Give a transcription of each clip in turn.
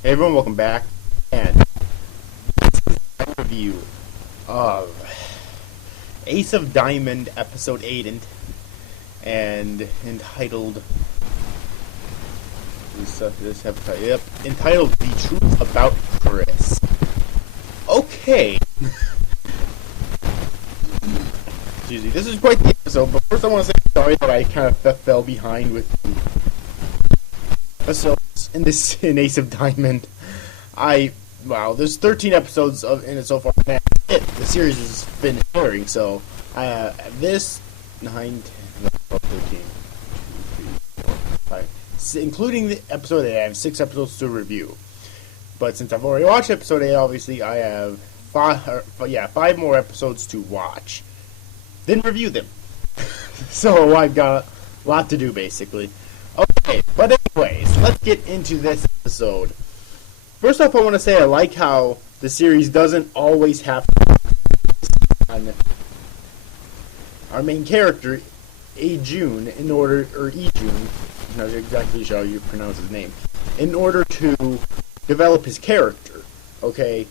Hey everyone, welcome back. And a review of Ace of Diamond Episode 8 and entitled this episode, entitled The Truth About Chris. Okay. Excuse me, this is quite the episode, but first I want to say sorry that I kind of fell behind with episodes in Ace of Diamond. There's 13 episodes in it so far. And that's it. The series has been airing, so this 9, 10, 11, 13, 2, 3, 4, 5, including the episode 8, I have 6 episodes to review. But since I've already watched episode 8, obviously I have 5 more episodes to watch, then review them. So I've got a lot to do, basically. Okay, but anyways, let's get into this episode. First off, I want to say I like how the series doesn't always have to focus on our main character, Ejun, I'm not exactly sure how you pronounce his name, in order to develop his character. Okay,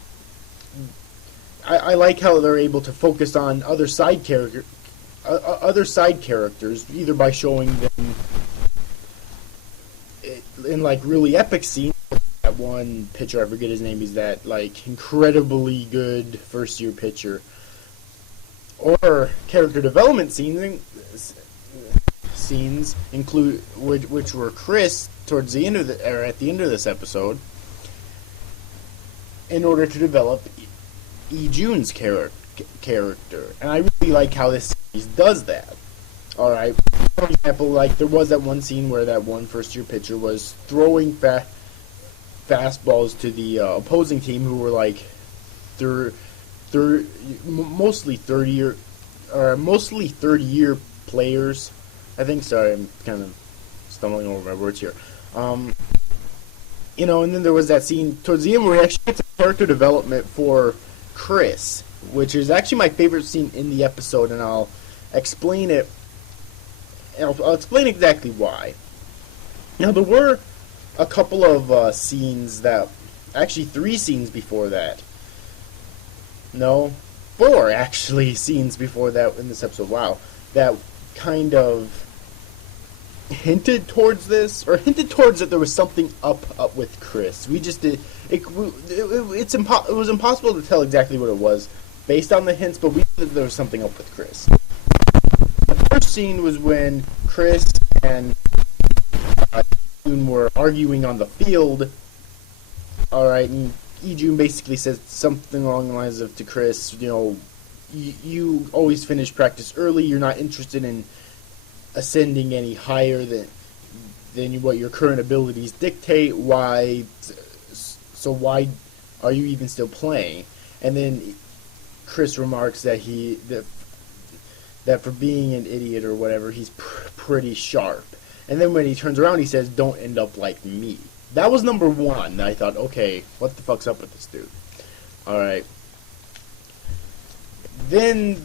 I like how they're able to focus on other side characters, either by showing them in like really epic scenes. That one pitcher, I forget his name, he's that like incredibly good first year pitcher, or character development scenes include which were Chris towards the end of at the end of this episode, in order to develop Ejun's character, and I really like how this series does that. Alright, for example, like there was that one scene where that one first year pitcher was throwing fastballs to the opposing team, who were like mostly 30 year players, I think. Sorry, I'm kind of stumbling over my words here. And then there was that scene towards the end where he actually gets a character development for Chris, which is actually my favorite scene in the episode, and I'll explain it. I'll explain exactly why. Now, there were a couple of scenes that... Actually, 3 scenes before that. No, 4, actually, scenes before that in this episode. Wow. That kind of hinted towards this, or hinted towards that there was something up with Chris. We just did... It was impossible to tell exactly what it was based on the hints, but we knew that there was something up with Chris. The first scene was when Chris and Ejun were arguing on the field. Alright, and Ejun basically says something along the lines of to Chris, you always finish practice early, you're not interested in ascending any higher than what your current abilities dictate, why are you even still playing? And then Chris remarks that that for being an idiot or whatever, he's pretty sharp. And then when he turns around, he says, "Don't end up like me." That was number 1. I thought, okay, what the fuck's up with this dude? Alright. Then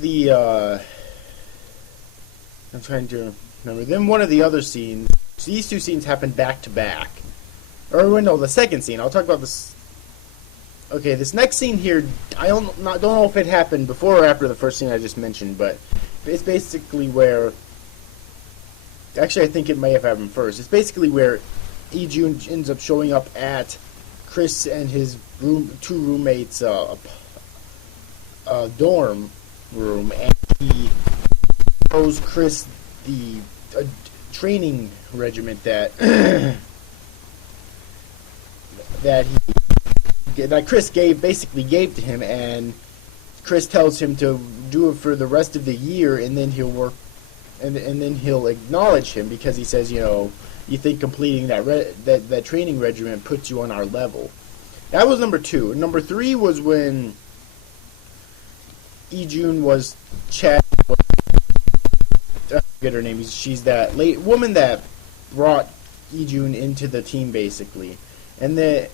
I'm trying to remember. Then one of the other scenes, so these 2 scenes happened back to back. Or no, the second scene. I'll talk about this. Okay, this next scene here, I don't know if it happened before or after the first scene I just mentioned, but it's basically where... Actually, I think it may have happened first. It's basically where Ejun ends up showing up at Chris and his 2 roommates' dorm room, and he shows Chris the training regiment that that Chris gave to him, and Chris tells him to do it for the rest of the year, and then he'll work, and then he'll acknowledge him, because he says, you think completing that training regiment puts you on our level. That was number 2. Number 3 was when Ejun was chatting with, I forget her name. She's that late woman that brought Ejun into the team, basically, and then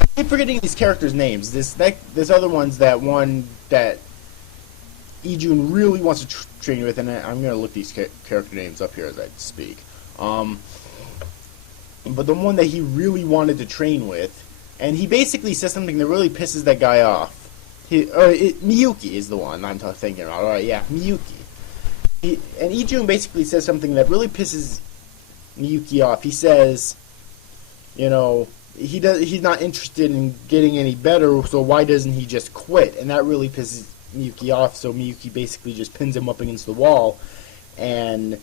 I keep forgetting these characters' names. This other one's that one that Ejun really wants to train with, and I'm going to look these character names up here as I speak. but the one that he really wanted to train with. And he basically says something that really pisses that guy off. Miyuki is the one I'm thinking about. Alright, yeah, Miyuki. And Ijun basically says something that really pisses Miyuki off. He says, you know, he's not interested in getting any better, so why doesn't he just quit? And that really pisses Miyuki off, so Miyuki basically just pins him up against the wall and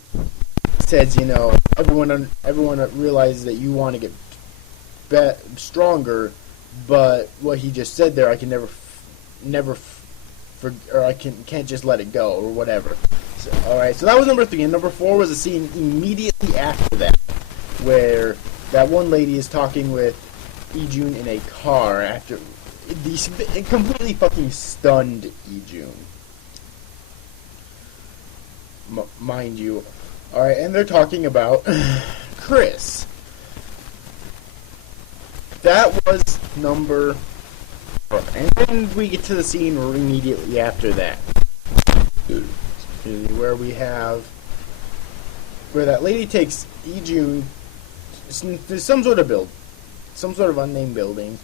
says, you know, everyone realizes that you want to get stronger, but what he just said there, I can can't just let it go, or whatever. So, alright, so that was number 3, and number 4 was a scene immediately after that, where that one lady is talking with Ijun in a car after it completely fucking stunned Ijun. Mind you. Alright, and they're talking about Chris. That was number 4. And then we get to the scene immediately after that. Where that lady takes Ijun to some sort of unnamed building,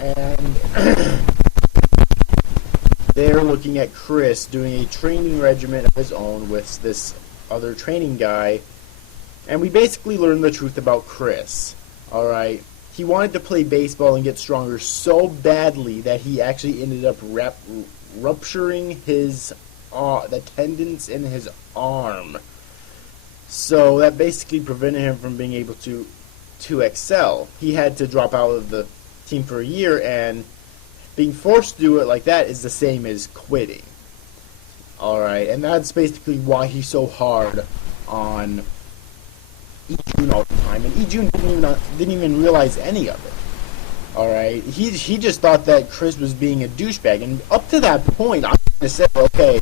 and they're looking at Chris doing a training regimen of his own with this other training guy, and we basically learn the truth about Chris. Alright, he wanted to play baseball and get stronger so badly that he actually ended up rupturing the tendons in his arm. So that basically prevented him from being able to excel. He had to drop out of the team for a year, and being forced to do it like that is the same as quitting. Alright, and that's basically why he's so hard on Ijun all the time, and Ijun didn't even realize any of it. Alright, he just thought that Chris was being a douchebag, and up to that point, I just said, okay,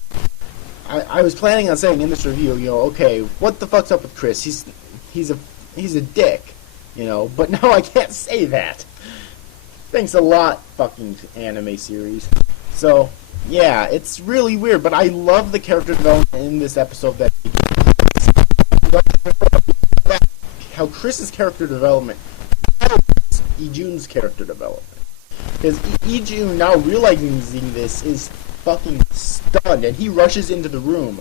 I was planning on saying in this review, you know, okay, what the fuck's up with Chris? He's a dick, you know, but now I can't say that. Thanks a lot, fucking anime series. So, yeah, it's really weird, but I love the character development in this episode how Chris's character development helps Ijun's character development. Because Ijun, now realizing this, is fucking stunned, and he rushes into the room,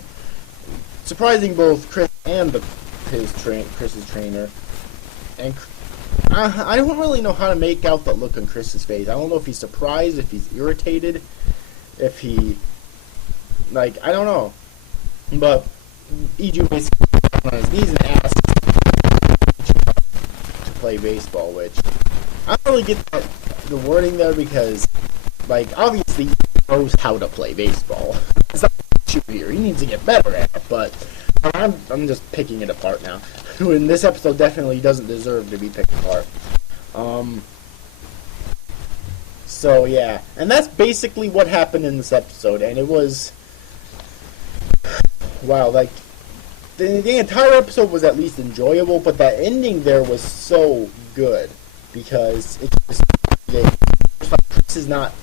surprising both Chris and Chris's trainer. And I don't really know how to make out the look on Chris's face. I don't know if he's surprised, if he's irritated, if he, like, I don't know. But Ijun basically got on his knees and asked to play baseball, which I don't really get the wording there, because, like, obviously he knows how to play baseball. That's not the issue here. He needs to get better at it, but I'm just picking it apart now. And this episode definitely doesn't deserve to be picked apart. So yeah, and that's basically what happened in this episode, and it was, wow, like, the entire episode was at least enjoyable, but that ending there was so good, because it just, Chris is not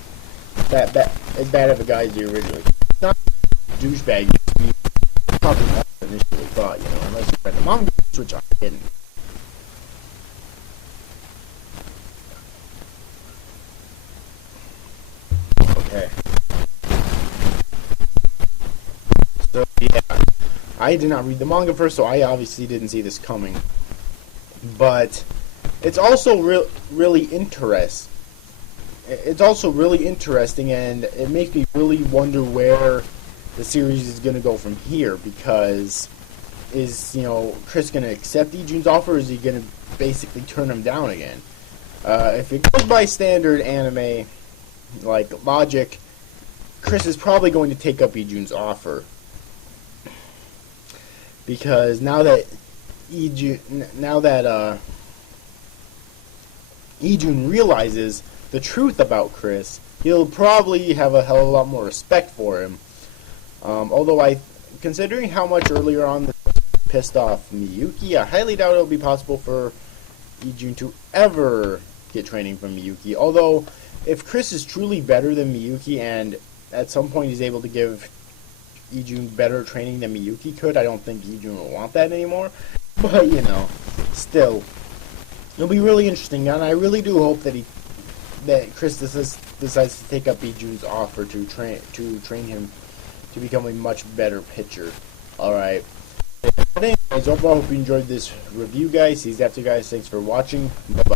that bad, as bad of a guy as he originally. He's not a douchebag. He's probably not initially thought, you know, unless you read the manga, which I didn't. Okay. So yeah, I did not read the manga first, so I obviously didn't see this coming. But it's also really interesting. It's also really interesting, and it makes me really wonder where the series is going to go from here, because is, you know, Chris going to accept Ijun's offer, or is he going to basically turn him down again? If it goes by standard anime, like, logic, Chris is probably going to take up Ijun's offer. Because now that Ijun realizes the truth about Chris, he'll probably have a hell of a lot more respect for him. Although considering how much earlier on this pissed off Miyuki, I highly doubt it'll be possible for Ijun to ever get training from Miyuki. Although, if Chris is truly better than Miyuki, and at some point he's able to give Ijun better training than Miyuki could, I don't think Ijun will want that anymore. But, you know, still, It'll be really interesting, and I really do hope that Chris decides to take up June's offer to train him to become a much better pitcher. All right. But anyways, overall, I hope you enjoyed this review, guys. These after guys, thanks for watching. Bye bye.